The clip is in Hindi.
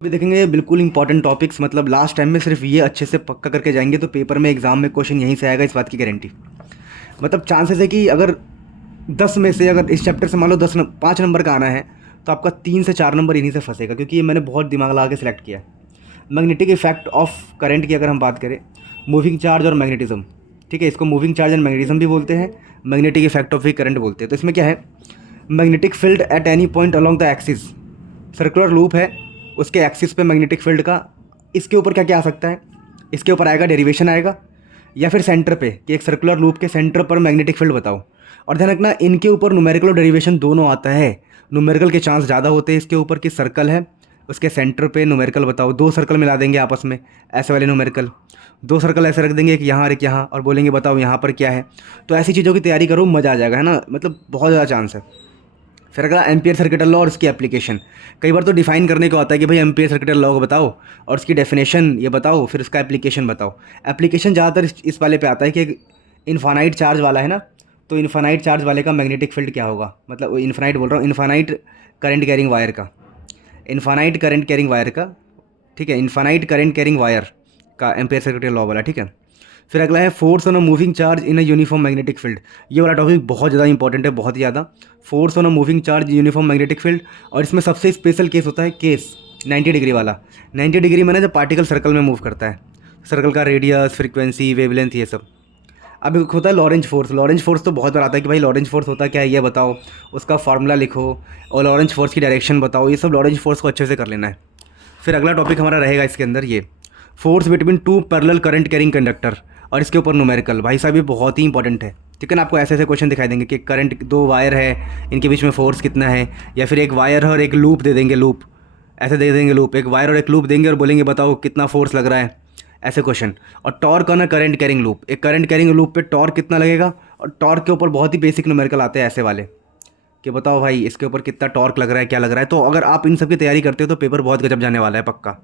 अभी देखेंगे बिल्कुल इंपॉर्टेंट टॉपिक्स, मतलब लास्ट टाइम में सिर्फ ये अच्छे से पक्का करके जाएंगे तो पेपर में एग्जाम में क्वेश्चन यहीं से आएगा, इस बात की गारंटी। मतलब चांसेस है कि अगर 10 में से अगर इस चैप्टर से मान लो 5 नंबर का आना है तो आपका 3 से 4 नंबर इन्हीं से फंसेगा, क्योंकि ये मैंने बहुत दिमाग लगा के सिलेक्ट किया है। मैग्नेटिक इफेक्ट ऑफ करंट की अगर हम बात करें, मूविंग चार्ज और मैग्नेटिज्म, ठीक है, इसको मूविंग चार्ज एंड मैग्नेटिज्म भी बोलते हैं, मैग्नेटिक इफेक्ट ऑफ करंट बोलते हैं। तो इसमें क्या है, magnetic field at any point along the axis, circular loop है, उसके एक्सिस पे मैग्नेटिक फील्ड का, इसके ऊपर क्या क्या आ सकता है, इसके ऊपर आएगा डेरिवेशन आएगा, या फिर सेंटर पे कि एक सर्कुलर लूप के सेंटर पर मैग्नेटिक फील्ड बताओ। और ध्यान रखना, इनके ऊपर न्यूमेरिकल और डेरिवेशन दोनों आता है। न्यूमेरिकल के चांस ज़्यादा होते हैं इसके ऊपर कि सर्कल है, उसके सेंटर पे न्यूमेरिकल बताओ। 2 सर्कल मिला देंगे आपस में, ऐसे वाले न्यूमेरिकल 2 सर्कल ऐसे रख देंगे, एक यहाँ और एक यहाँ, और बोलेंगे बताओ यहाँ पर क्या है। तो ऐसी चीज़ों की तैयारी करो, मज़ा आ जाएगा, है ना, मतलब बहुत ज़्यादा चांस है। फिर अगला एम्पियर सर्किटल लॉ और इसकी एप्लीकेशन। कई बार तो डिफाइन करने को आता है कि भाई एम्पियर सर्किटल लॉ बताओ और उसकी डेफिनेशन ये बताओ, फिर उसका एप्लीकेशन बताओ। एप्लीकेशन ज़्यादातर इस वाले पे आता है कि इन्फानाइट चार्ज वाला है ना, तो इन्फानाइट चार्ज वाले का मैग्नेटिक फील्ड क्या होगा, मतलब इन्फानाइट बोल रहा हूँ, इन्फानाइट करंट कैरिंग वायर का, इन्फानाइट करंट कैरिंग वायर का, ठीक है, इन्फानाइट करंट कैरिंग वायर का एम्पियर सर्किटल लॉ वाला, ठीक है। फिर अगला है force on a moving charge in a uniform magnetic field. ये वाला टॉपिक बहुत ज़्यादा इंपॉर्टेंट है, बहुत ही ज़्यादा। Force on a moving charge uniform magnetic field, और इसमें सबसे स्पेशल केस होता है केस 90 डिग्री वाला। 90 डिग्री में ना जब पार्टिकल सर्कल में मूव करता है, सर्कल का रेडियस, फ्रीक्वेंसी, वेवलेंथ, ये सब। अब एक होता है लॉरेंज फोर्स। लॉरेंज फोर्स तो बहुत बार आता है कि भाई लॉरेंज फोर्स होता क्या है ये बताओ, उसका फार्मूला लिखो, और लॉरेंज फोर्स की डायरेक्शन बताओ। ये सब लॉरेंज फोर्स को अच्छे से कर लेना है। फिर अगला टॉपिक हमारा रहेगा इसके अंदर ये force between 2 parallel current carrying conductor, और इसके ऊपर न्यूमेरिकल। भाई साहब ये बहुत ही इंपॉर्टेंट है, ठीक है ना। आपको ऐसे ऐसे क्वेश्चन दिखाई देंगे कि करंट 2 वायर है, इनके बीच में फोर्स कितना है, या फिर एक वायर है और एक लूप दे देंगे, लूप ऐसे दे देंगे, लूप एक वायर और एक लूप देंगे और बोलेंगे बताओ कितना फोर्स लग रहा है, ऐसे क्वेश्चन। और torque on a current carrying loop, एक करंट कैरिंग लूप पे टॉर्क कितना लगेगा, और टॉर्क के ऊपर बहुत ही बेसिक न्यूमेरिकल आते हैं ऐसे वाले कि बताओ भाई इसके ऊपर कितना टॉर्क लग रहा है, क्या लग रहा है। तो अगर आप इन सब की तैयारी करते हो तो पेपर बहुत गजब जाने वाला है, पक्का।